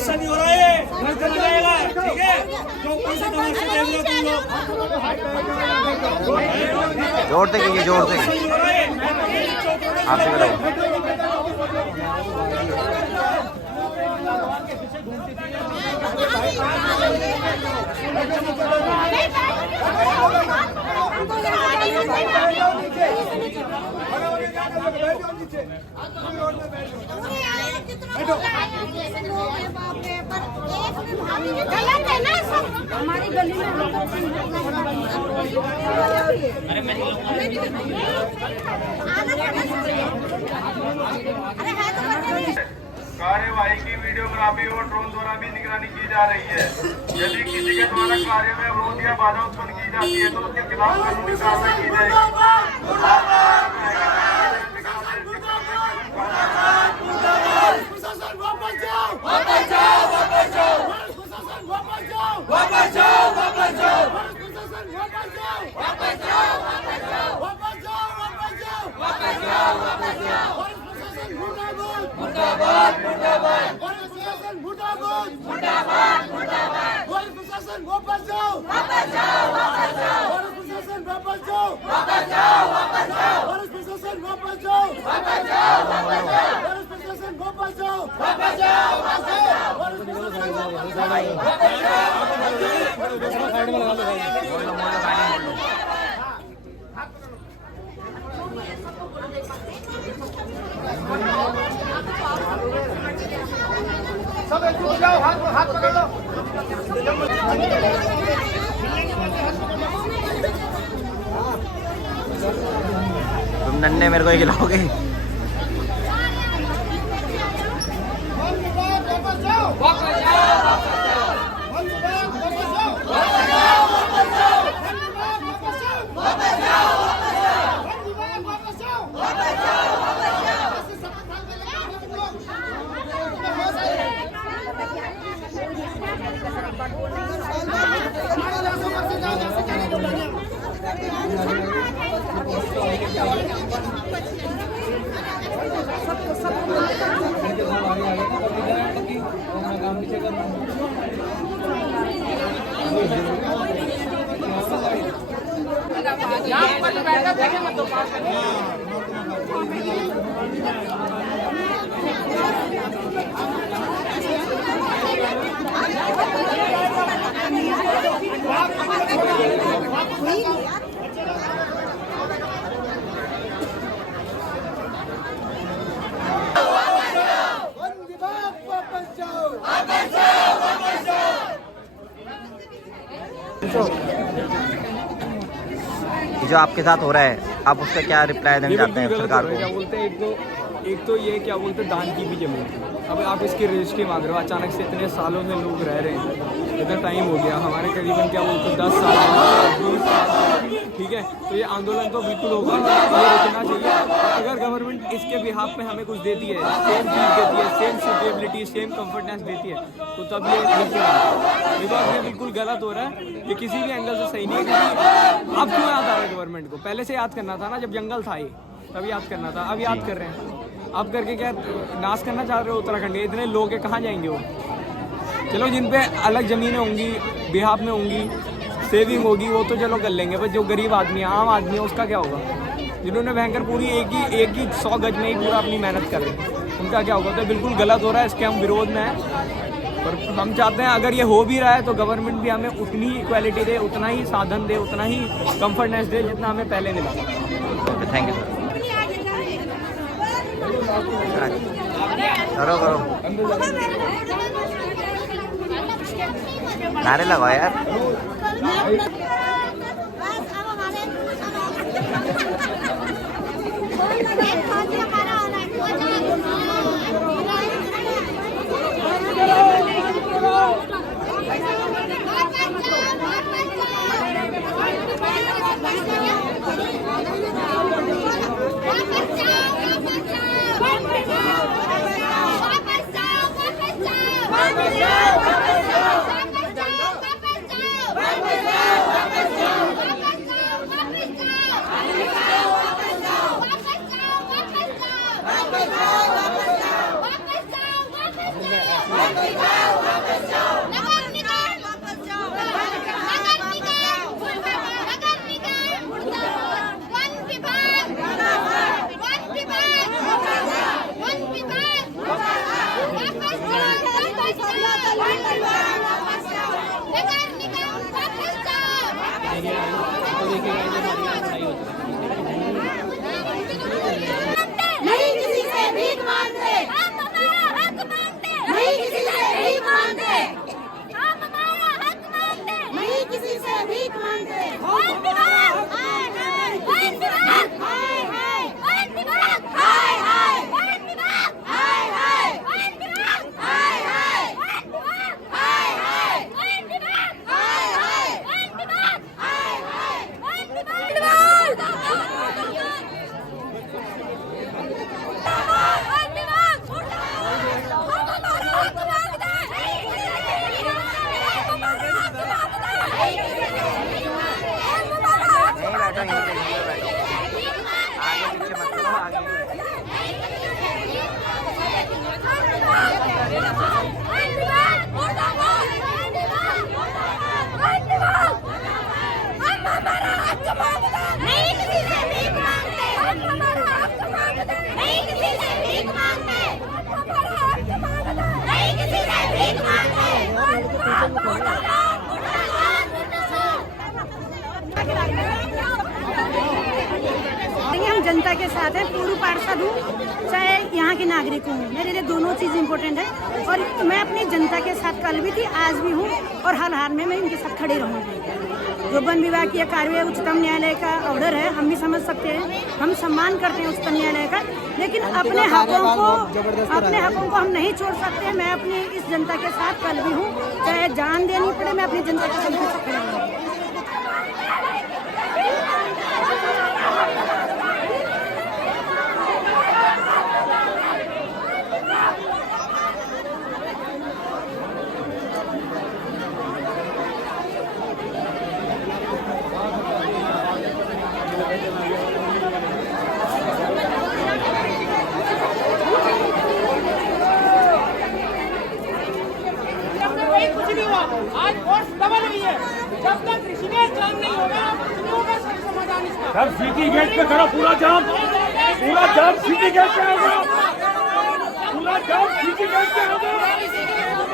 तमाशा नहीं हो रहा है, घर चला जाएगा, ठीक है? जो कौन सा तमाशा देख रहे हो तुम लोग? जोर से कीजिए, जोर से आपसे बताओ। गलत है ना सब हमारी गली में। कार्यवाही की वीडियोग्राफी और ड्रोन द्वारा भी निगरानी की जा रही है। यदि किसी के द्वारा कार्य में अवरोध या बाधा उत्पन्न की जाती है तो उसके खिलाफ कानूनी कार्रवाई की जाएगी। सब एक जाओ, हाथ पकड़ लो। तुम नन्हे मेरे को ही खिलाओगे? जो आपके साथ हो रहा है, आप उसका क्या रिप्लाई देना चाहते हैं सरकार को? क्या बोलते हैं, एक तो ये क्या बोलते हैं, दान की भी जमीन। अब आप इसकी रजिस्ट्री मांग रहे हो, अचानक से इतने सालों से लोग रह रहे हैं, इतना टाइम हो गया हमारे करीबन क्या बोलते हैं 10 साल 20 साल, ठीक है? तो ये आंदोलन तो बिल्कुल होगा, ये रुकना चाहिए। अगर गवर्नमेंट इसके बिहाफ में हमें कुछ देती है, सेम चीज़ देती है, सेम सुटेबिलिटी, सेम कम्फर्टनेस देती है, तो तब ये बिकॉज ये बिल्कुल गलत हो रहा है, ये किसी भी एंगल से सही नहीं है। क्योंकि अब क्यों याद आ रहा है गवर्नमेंट को? पहले से याद करना था ना, जब जंगल था ये तब याद करना था। अब याद कर रहे हैं, अब करके क्या नाश करना चाह रहे हो उत्तराखंड के? इतने लोग हैं, कहाँ जाएंगे वो? चलो जिन पे अलग ज़मीनें होंगी, बिहाफ में होंगी, सेविंग होगी, वो तो चलो कर लेंगे, पर जो गरीब आदमी है, आम आदमी है, उसका क्या होगा? जिन्होंने भयंकर पूरी एक ही 100 गज में ही पूरा अपनी मेहनत कर रहे हैं, उनका क्या होगा? तो बिल्कुल गलत हो रहा है, इसके हम विरोध में हैं। पर हम चाहते हैं अगर ये हो भी रहा है तो गवर्नमेंट भी हमें उतनी ही इक्वालिटी दे, उतना ही साधन दे, उतना ही कम्फर्टनेस दे जितना हमें पहले मिला। Thank you sir. करो नारे लगाओ यार। वापस जाओ। नहीं किसी से भीख मांगते, हम हमारा हक मांगते, नहीं किसी से भीख मांगते, हम हमारा हक मांगते, नहीं किसी से भीख मांगते। वन विभाग हाय हाय, वन विभाग हाय हाय, वन विभाग हाय हाय, वन विभाग हाय हाय, वन विभाग हाय हाय, वन विभाग हाय हाय, वन विभाग हाय हाय, वन विभाग हाय हाय, वन नहीं बैठो, यहीं पे बैठो, आगे पीछे मत करो, आगे नहीं किसी से भीख मांगते, हम हमारा हक मांगते, नहीं किसी से भीख मांगते, हमारा हक मांगते, नहीं किसी से भीख मांगते। हम जनता के साथ हैं, पूर्व पार्षद हूँ चाहे यहाँ के नागरिक हूँ, मेरे लिए दोनों चीज़ इम्पोर्टेंट है। और मैं अपनी जनता के साथ कल भी थी, आज भी हूँ और हर हाल में मैं इनके साथ खड़ी रहूँगी। जो वन विभाग की कार्रवाई उच्चतम न्यायालय का ऑर्डर है, हम भी समझ सकते हैं, हम सम्मान करते हैं उच्चतम न्यायालय का, लेकिन अपने हकों को हम नहीं छोड़ सकते। मैं अपनी इस जनता के साथ कल भी हूँ, चाहे जान देनी पड़े, मैं अपनी जनता के साथ खड़ी रहूँगी। कुछ नहीं हुआ, आज फोर्स डबल हुई है। जब तक ऋषिकेश जाम नहीं होगा, कुछ नहीं होगा, सही समाधान इसका। सर सिटी गेट पे करो पूरा जाम सिटी गेट पे होगा, पूरा जाम सिटी गेट पे होगा। सिटी गेट पे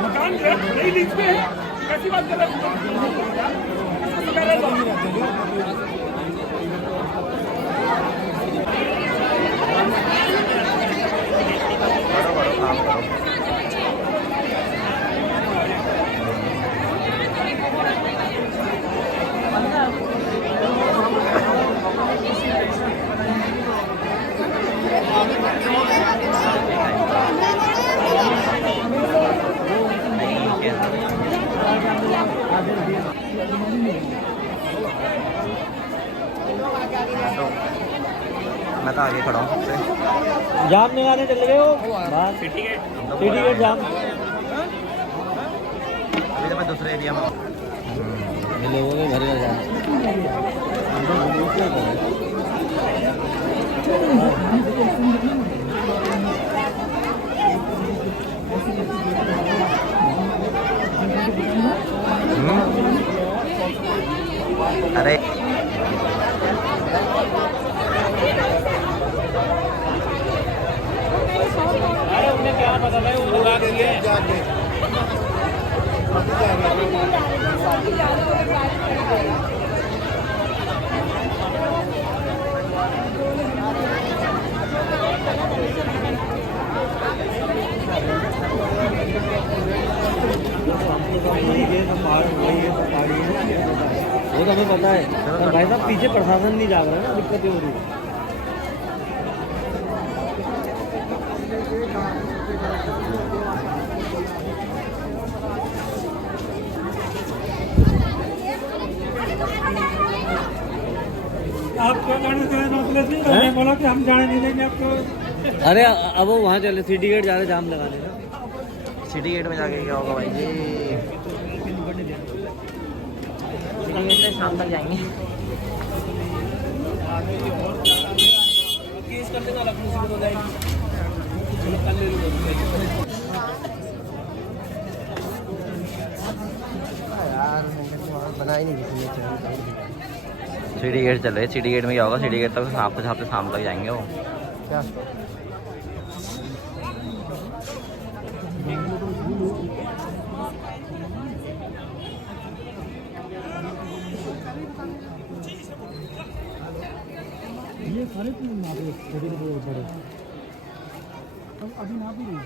मकान नहीं लीज पे है, कैसी बात कर रहे करो। आगे खड़ा हूँ सबसे। जाम लगाने चले गए हो बाहर सिटी गेट जाम। अभी तो मैं दूसरे एरिया में हूँ। ये लोगों के घर का जाम। अरे उन्हें क्या पता था वो लोग आ गए वो तो हमें पता है पर भाई साहब पीछे प्रशासन नहीं जाग रहा है ना, दिक्कत ये हो रही है। आप क्यों जाने दे रहे मतलब नहीं मैंने बोला कि हम जाने नहीं देंगे आपको। अरे अब वो वहाँ चले सिटी गेट जा रहे जाम लगाने का। सिटी गेट में जाके क्या होगा भाई जी? सिटी गेट से शाम तक जाएंगे। केस कर देना लखनऊ से हो जाएगी। बना ही नहीं सिटी गेट चल रहे। सिटी गेट में क्या होगा? सिटी गेट तक शाम तक जाएंगे वो। क्या ये सारे बड़े अभी ना भी नहीं